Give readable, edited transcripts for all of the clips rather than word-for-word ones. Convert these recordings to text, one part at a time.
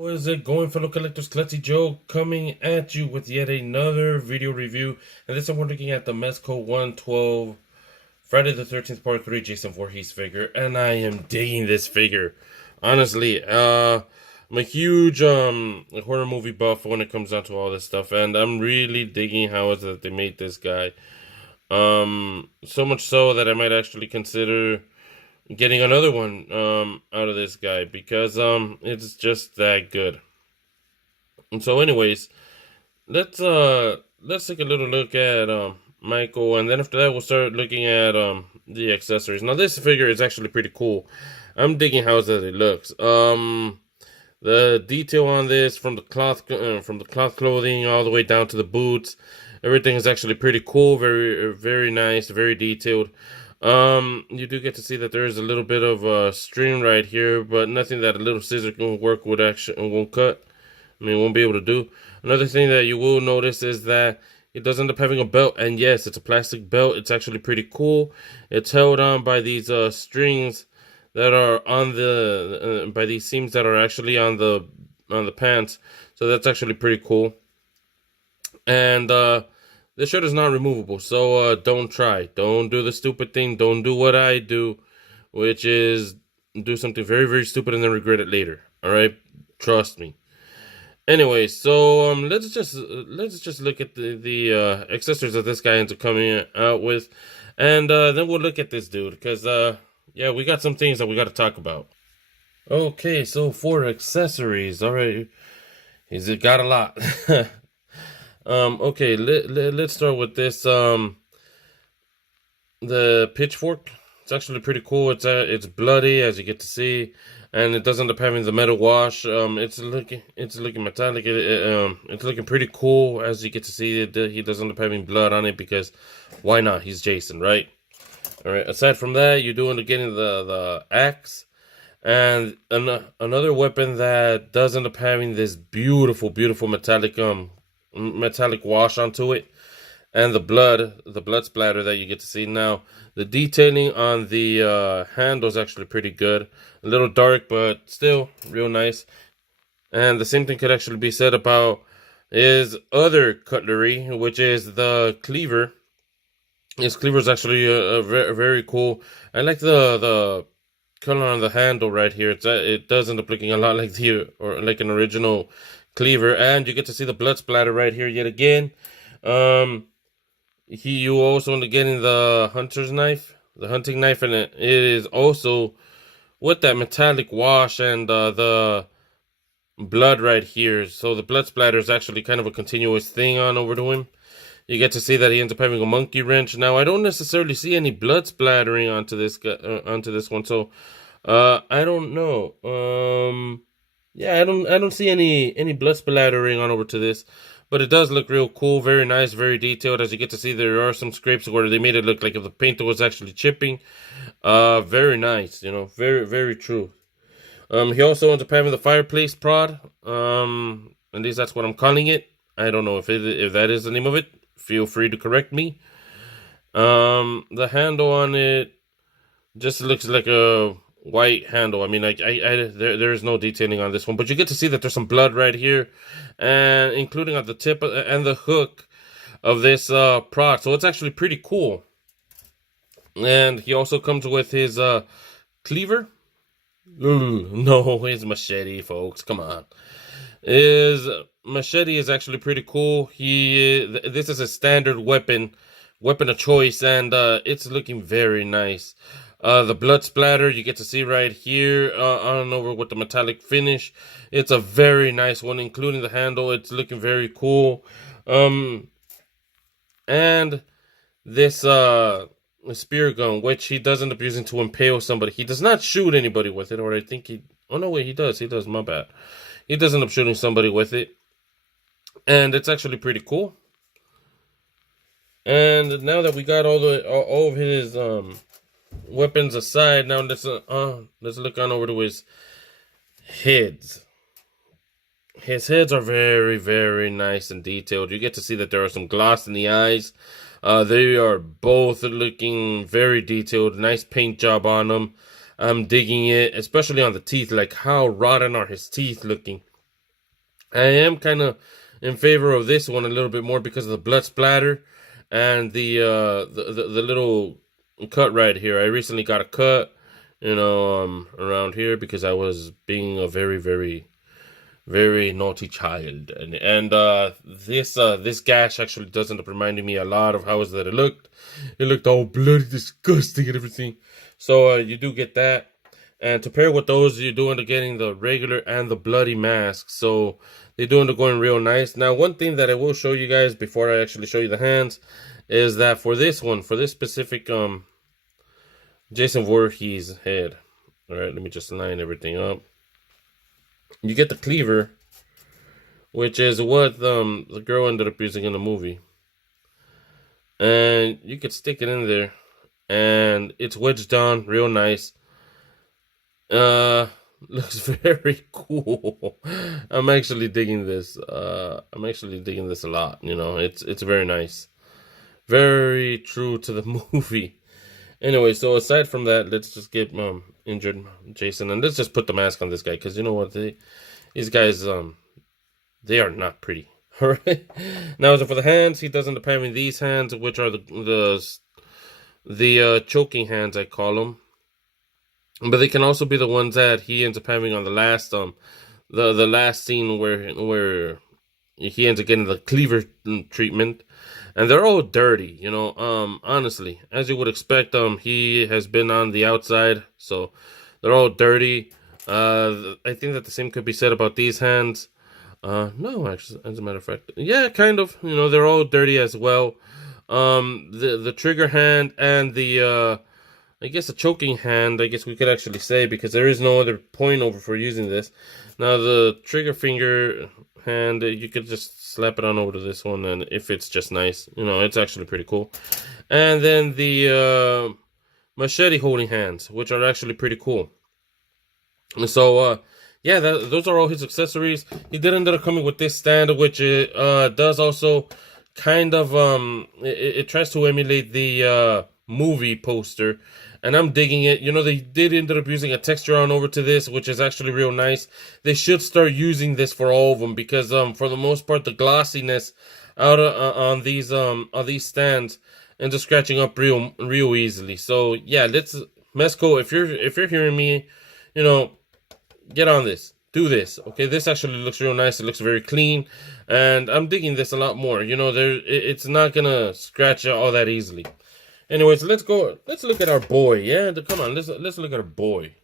How is it going, fellow collectors? Klutzy Joe coming at you with yet another video review. And this time we're looking at the Mezco 112 Friday the 13th Part 3 Jason Voorhees figure. And I am digging this figure. Honestly, I'm a huge horror movie buff when it comes down to all this stuff. And I'm really digging how is it that they made this guy. So much so that I might actually consider getting another one out of this guy because it's just that good. And so anyways, let's take a little look at Michael, and then after that we'll start looking at the accessories. Now this figure is actually pretty cool. I'm digging how that it looks. The detail on this, from the cloth clothing all the way down to the boots, everything is actually pretty cool. Very nice, very detailed. You do get to see that there is a little bit of string right here, but nothing that a little scissor won't cut. I mean, won't be able to do. Another thing that you will notice is that it does end up having a belt, and yes, it's a plastic belt. It's actually pretty cool. It's held on by these strings that are on the by these seams that are actually on the pants. So that's actually pretty cool. And this shirt is not removable, so don't try. Don't do the stupid thing. Don't do what I do, which is do something very, very stupid and then regret it later. All right, trust me. Anyway, so let's just look at the accessories that this guy ends up coming out with, and then we'll look at this dude because yeah, we got some things that we got to talk about. Okay, so for accessories, all right, he's got a lot. Okay, let's start with this. The pitchfork. It's actually pretty cool. It's bloody, as you get to see, and it does end up having the metal wash. It's looking metallic. It's looking pretty cool, as you get to see. He does end up having blood on it because why not? He's Jason, right? All right. Aside from that, you do end up getting the axe. And another weapon that does end up having this beautiful metallic wash onto it, and the blood splatter that you get to see. Now the detailing on the handle is actually pretty good. A little dark, but still real nice. And the same thing could actually be said about his other cutlery, which is the cleaver. His cleaver is actually very cool. I like the color on the handle right here. It does end up looking a lot like like an original cleaver, and you get to see the blood splatter right here yet again. You also end up getting the hunting knife, and it is also with that metallic wash and the blood right here. So the blood splatter is actually kind of a continuous thing on over to him. You get to see that he ends up having a monkey wrench. Now, I don't necessarily see any blood splattering onto this one, so I don't know. Yeah, I don't see any blood splattering on over to this, but it does look real cool, very nice, very detailed. As you get to see, there are some scrapes where they made it look like if the paint was actually chipping. Very nice, very true. He also ends up having the fireplace prod. At least that's what I'm calling it. I don't know if that is the name of it. Feel free to correct me. The handle on it just looks like a white handle. I mean, there's no detailing on this one, but you get to see that there's some blood right here, and including at the tip and the hook of this prod. So it's actually pretty cool. And he also comes with his cleaver. No, his machete, folks. Come on. His machete is actually pretty cool. This is a standard weapon of choice, and it's looking very nice. The blood splatter you get to see right here on over with the metallic finish. It's a very nice one, including the handle. It's looking very cool. And this spear gun, which he does end up using to impale somebody. He does not shoot anybody with it, or I think he... Oh, no, wait, he does. My bad. He does end up shooting somebody with it. And it's actually pretty cool. And now that we got all of his weapons aside, now let's look on over to his heads. His heads are very, very nice and detailed. You get to see that there are some gloss in the eyes. They are both looking very detailed. Nice paint job on them. I'm digging it, especially on the teeth. Like, how rotten are his teeth looking? I am kind of in favor of this one a little bit more because of the blood splatter and the little cut right here. I recently got a cut, around here because I was being a very, very, very naughty child, and this gash actually does end up reminding me a lot of how is that it looked. It looked all bloody, disgusting, and everything. So you do get that. And to pair with those, you do end up getting the regular and the bloody mask. So they do end up going real nice. Now, one thing that I will show you guys before I actually show you the hands is that for this one, for this specific Jason Voorhees head. All right, let me just line everything up. You get the cleaver, which is what the girl ended up using in the movie. And you could stick it in there, and it's wedged down real nice. Looks very cool. I'm actually digging this. I'm actually digging this a lot. It's very nice. Very true to the movie. Anyway, so aside from that, let's just get injured Jason, and let's just put the mask on this guy, because you know what, these guys they are not pretty. All right. Now, as for the hands, he does end up having these hands, which are the choking hands, I call them. But they can also be the ones that he ends up having on the last the last scene where he ends up getting the cleaver treatment, and they're all dirty, honestly, as you would expect. He has been on the outside, so they're all dirty. I think that the same could be said about these hands. No, actually, as a matter of fact, yeah, kind of. They're all dirty as well. The trigger hand and the I guess a choking hand, I guess we could actually say, because there is no other point over for using this. Now, the trigger finger hand, you could just slap it on over to this one, and it fits just nice. It's actually pretty cool. And then the machete holding hands, which are actually pretty cool. And so, yeah, those are all his accessories. He did end up coming with this stand, which does also kind of, it tries to emulate the movie poster, and I'm digging it. They did end up using a texture on over to this, which is actually real nice. They should start using this for all of them, because for the most part, the glossiness out on these stands and just scratching up real easily. So yeah, let's Mezco, if you're hearing me, get on this. Do this, okay? This actually looks real nice. It looks very clean, and I'm digging this a lot more. It's not gonna scratch all that easily. Anyways, let's go. Let's look at our boy. Yeah, come on. Let's look at our boy.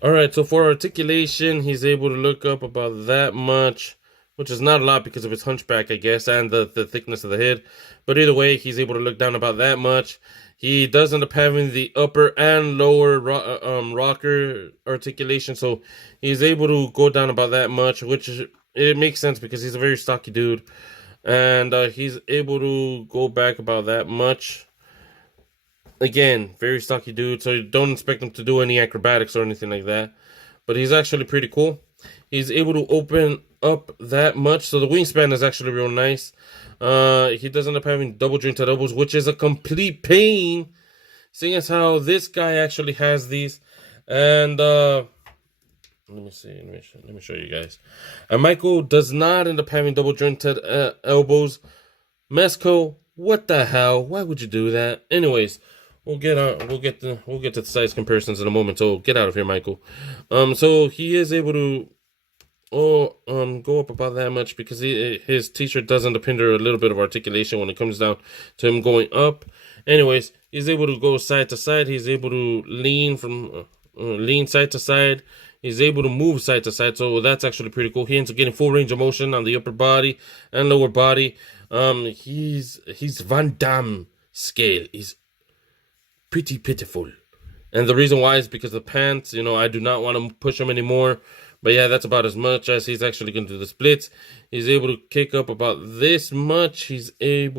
All right. So for articulation, he's able to look up about that much, which is not a lot because of his hunchback, I guess, and the thickness of the head. But either way, he's able to look down about that much. He does end up having the upper and lower rocker articulation, so he's able to go down about that much, which it makes sense because he's a very stocky dude, and he's able to go back about that much. Again, very stocky dude, so don't expect him to do any acrobatics or anything like that. But he's actually pretty cool. He's able to open up that much, so the wingspan is actually real nice. He does end up having double jointed elbows, which is a complete pain, seeing as how this guy actually has these. And let me see, let me show you guys. And Michael does not end up having double jointed elbows. Mezco, what the hell? Why would you do that? Anyways, we'll get to the size comparisons in a moment. So get out of here, Michael. So he is able to go up about that much because his t-shirt does end up hinder a little bit of articulation when it comes down to him going up. Anyways, he's able to go side to side. He's able to lean side to side. He's able to move side to side, so that's actually pretty cool. He ends up getting full range of motion on the upper body and lower body. He's Van Damme scale. He's pretty pitiful. And the reason why is because of the pants. I do not want to push him anymore. But yeah, that's about as much as he's actually going to do the splits. He's able to kick up about this much. There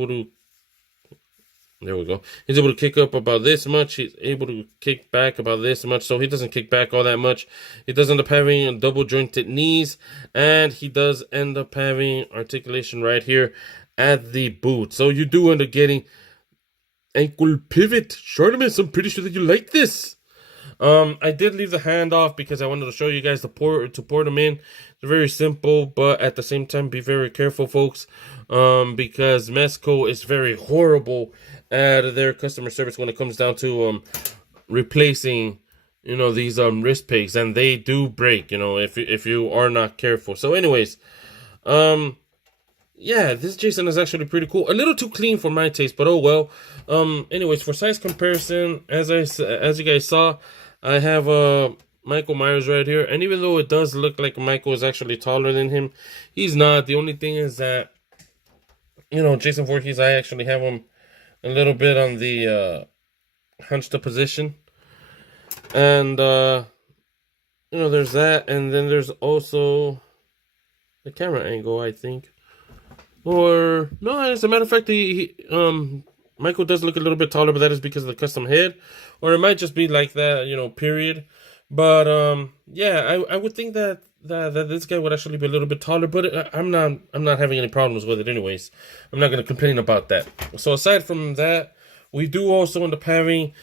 we go. He's able to kick up about this much. He's able to kick back about this much. So he doesn't kick back all that much. He does end up having double jointed knees. And he does end up having articulation right here at the boot. So you do end up getting ankle pivot. Charlemagne, I'm pretty sure that you like this. I did leave the hand off because I wanted to show you guys to port them in. They're very simple, but at the same time, be very careful, folks, because Mezco is very horrible at their customer service when it comes down to replacing, you know, these wrist pegs, and they do break, you know, if you are not careful. So, anyways, yeah, this Jason is actually pretty cool. A little too clean for my taste, but oh well. Anyways, for size comparison, as you guys saw, I have Michael Myers right here, and even though it does look like Michael is actually taller than him, he's not. The only thing is that, you know, Jason Voorhees, I actually have him a little bit on the hunched up position, and you know, there's that, and then there's also the camera angle, I think. Or no, as a matter of fact, Michael does look a little bit taller, but that is because of the custom head, or it might just be like that, you know, period. But yeah, I would think that this guy would actually be a little bit taller, but I'm not having any problems with it anyways. I'm not gonna complain about that. So aside from that, we do also end up having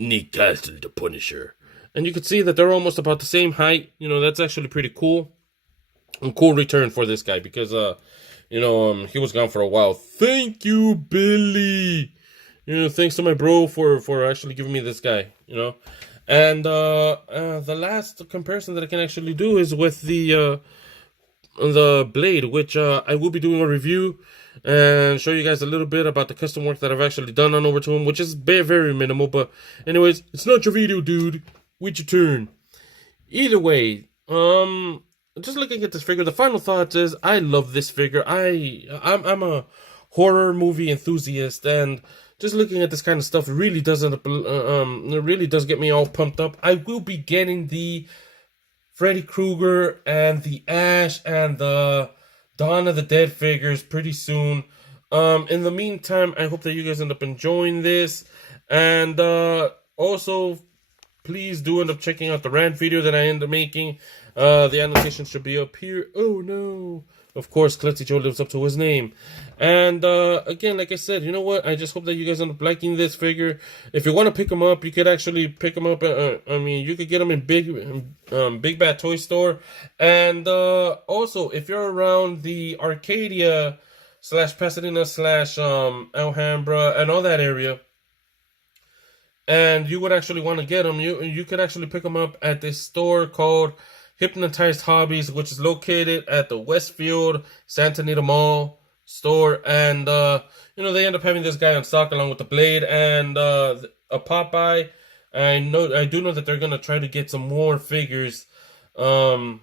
Nick Castle, the Punisher, and you can see that they're almost about the same height. You know, that's actually pretty cool. A cool return for this guy because you know, he was gone for a while. Thank you, Billy. You know, thanks to my bro for actually giving me this guy, you know. And the last comparison that I can actually do is with the blade, which I will be doing a review and show you guys a little bit about the custom work that I've actually done on over to him, which is very, very minimal. But anyways, it's not your video, dude. Wait your turn. Either way, just looking at this figure, the final thoughts is I love this figure. I'm a horror movie enthusiast, and just looking at this kind of stuff really it really does get me all pumped up. I will be getting the Freddy Krueger and the Ash and the Dawn of the Dead figures pretty soon. In the meantime, I hope that you guys end up enjoying this, and also please do end up checking out the rant video that I end up making. The annotation should be up here. Oh no. Of course, Klutzy Joe lives up to his name. And again, like I said, you know what? I just hope that you guys end up liking this figure. If you want to pick them up, you could actually pick them up. I mean, you could get them in Big Bad Toy Store. And also, if you're around the Arcadia / Pasadena / Alhambra and all that area, and you would actually want to get them, you could actually pick them up at this store called Hypnotized Hobbies, which is located at the Westfield Santa Anita Mall store. And you know, they end up having this guy on stock along with the Blade and a Popeye. I do know that they're gonna try to get some more figures, so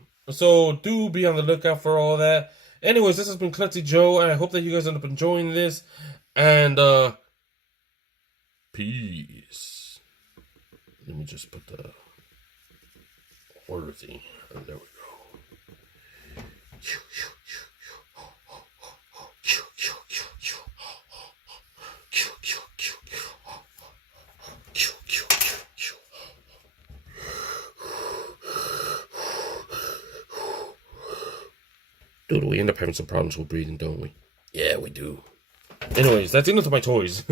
do be on the lookout for all that. Anyways, this has been Klutzy Joe. I hope that you guys end up enjoying this, and peace. Let me just put the order thing. And there we go. Dude, we end up having some problems with breathing, don't we? Yeah, we do. Anyways, that's enough of my toys.